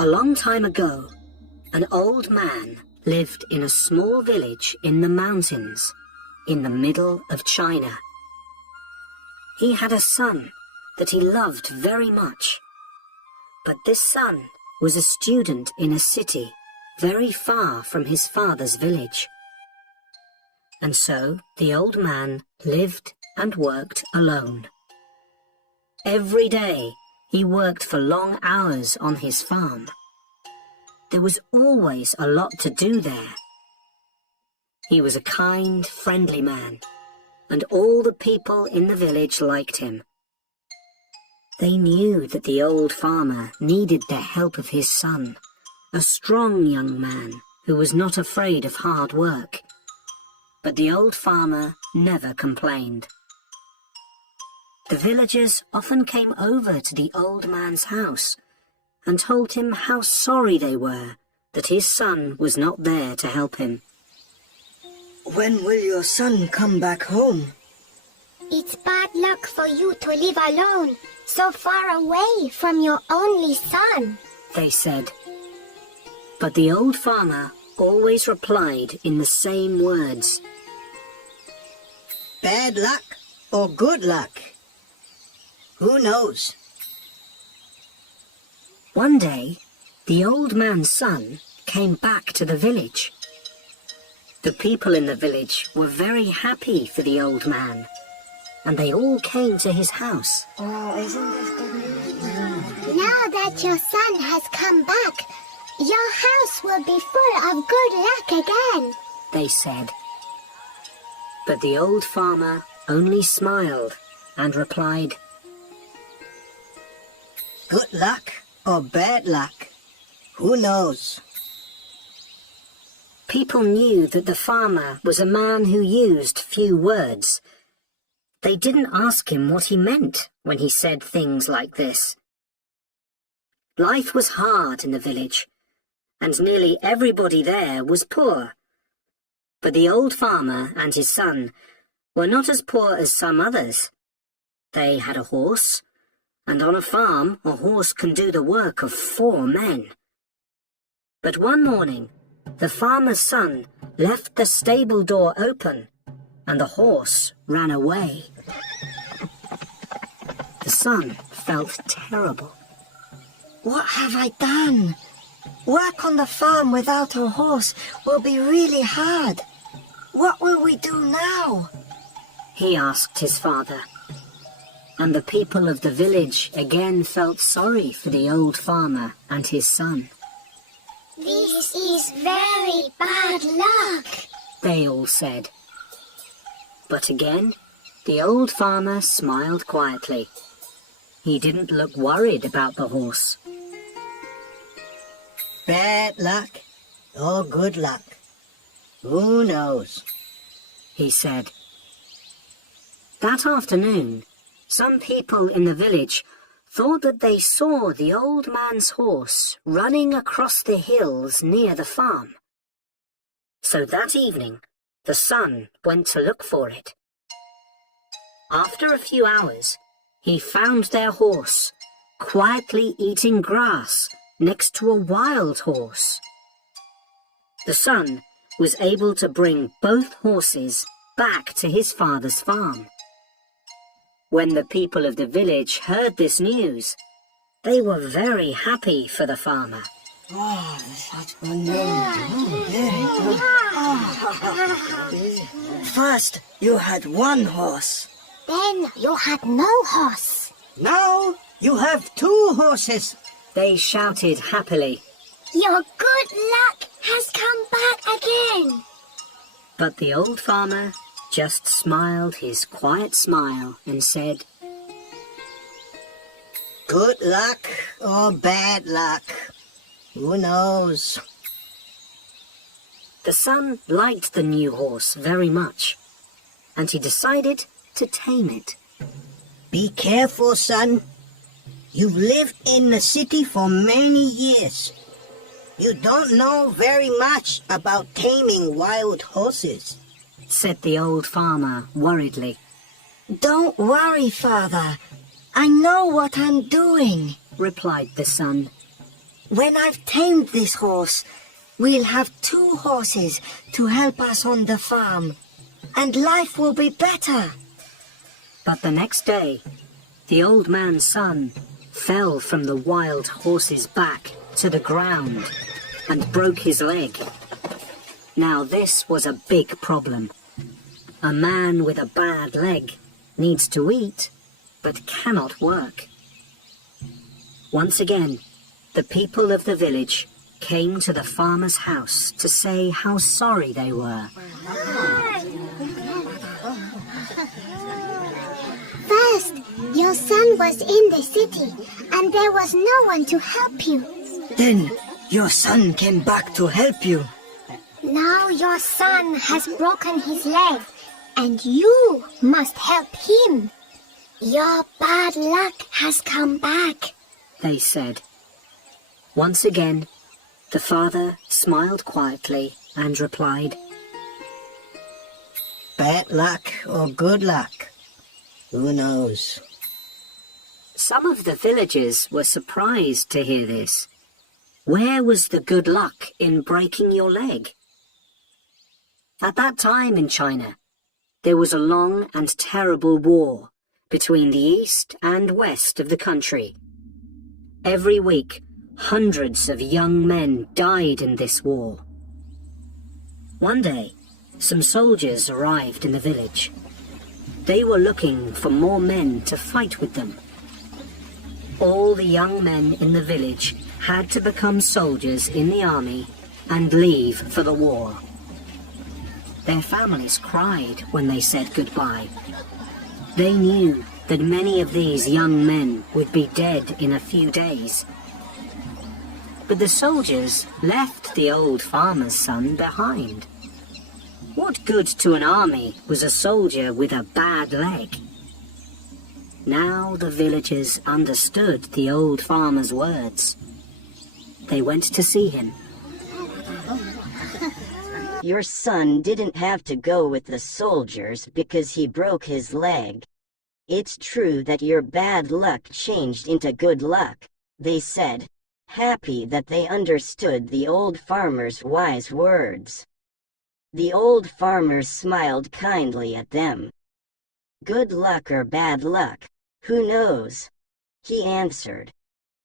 A long time ago, an old man lived in a small village in the mountains, in the middle of China. He had a son that he loved very much, but this son was a student in a city very far from his father's village. And so the old man lived and worked alone. Every day he worked for long hours on his farm. There was always a lot to do there. He was a kind, friendly man, and all the people in the village liked him. They knew that the old farmer needed the help of his son, a strong young man who was not afraid of hard work. But the old farmer never complained. The villagers often came over to the old man's house and told him how sorry they were that his son was not there to help him. When will your son come back home? It's bad luck for you to live alone, so far away from your only son, they said. But the old farmer always replied in the same words. Bad luck or good luck? Who knows? One day, the old man's son came back to the village. The people in the village were very happy for the old man, and they all came to his house. Oh, isn't this good news? Now that your son has come back, your house will be full of good luck again, they said. But the old farmer only smiled and replied, Good luck or bad luck? Who knows? People knew that the farmer was a man who used few words. They didn't ask him what he meant when he said things like this. Life was hard in the village, and nearly everybody there was poor. But the old farmer and his son were not as poor as some others. They had a horse, and on a farm a horse can do the work of 4 men. But one morning, the farmer's son left the stable door open, and the horse ran away. The son felt terrible. What have I done? Work on the farm without a horse will be really hard. What will we do now? He asked his father. And the people of the village again felt sorry for the old farmer and his son. This is very bad luck, they all said. But again, the old farmer smiled quietly. He didn't look worried about the horse. Bad luck or good luck? Who knows? He said. That afternoon, some people in the village thought that they saw the old man's horse running across the hills near the farm. So that evening, the son went to look for it. After a few hours, he found their horse quietly eating grass next to a wild horse. The son was able to bring both horses back to his father's farm. When the people of the village heard this news, they were very happy for the farmer. Oh, such good news. First, you had one horse. Then you had no horse. Now, you have 2 horses. They shouted happily. Your good luck has come back again. But the old farmer just smiled his quiet smile and said, Good luck or bad luck? Who knows? The son liked the new horse very much, and he decided to tame it. Be careful, son. You've lived in the city for many years. You don't know very much about taming wild horses, said the old farmer worriedly. Don't worry, Father. I know what I'm doing, replied the son. When I've tamed this horse, we'll have 2 horses to help us on the farm, and life will be better. But the next day, the old man's son fell from the wild horse's back to the ground and broke his leg. Now this was a big problem. A man with a bad leg needs to eat, but cannot work. Once again, the people of the village came to the farmer's house to say how sorry they were. First, your son was in the city, and there was no one to help you. Then your son came back to help you. Now your son has broken his leg, and you must help him. Your bad luck has come back, They said. Once again, the father smiled quietly and replied, Bad luck or good luck? Who knows? Some of the villagers were surprised to hear this. Where was the good luck in breaking your leg? At that time in China, there was a long and terrible war between the east and west of the country. Every week, hundreds of young men died in this war. One day, some soldiers arrived in the village. They were looking for more men to fight with them. All the young men in the village had to become soldiers in the army and leave for the war. Their families cried when they said goodbye. They knew that many of these young men would be dead in a few days. But the soldiers left the old farmer's son behind. What good to an army was a soldier with a bad leg? Now the villagers understood the old farmer's words. They went to see him. Your son didn't have to go with the soldiers because he broke his leg. It's true that your bad luck changed into good luck, they said, happy that they understood the old farmer's wise words. The old farmer smiled kindly at them. Good luck or bad luck, who knows? He answered.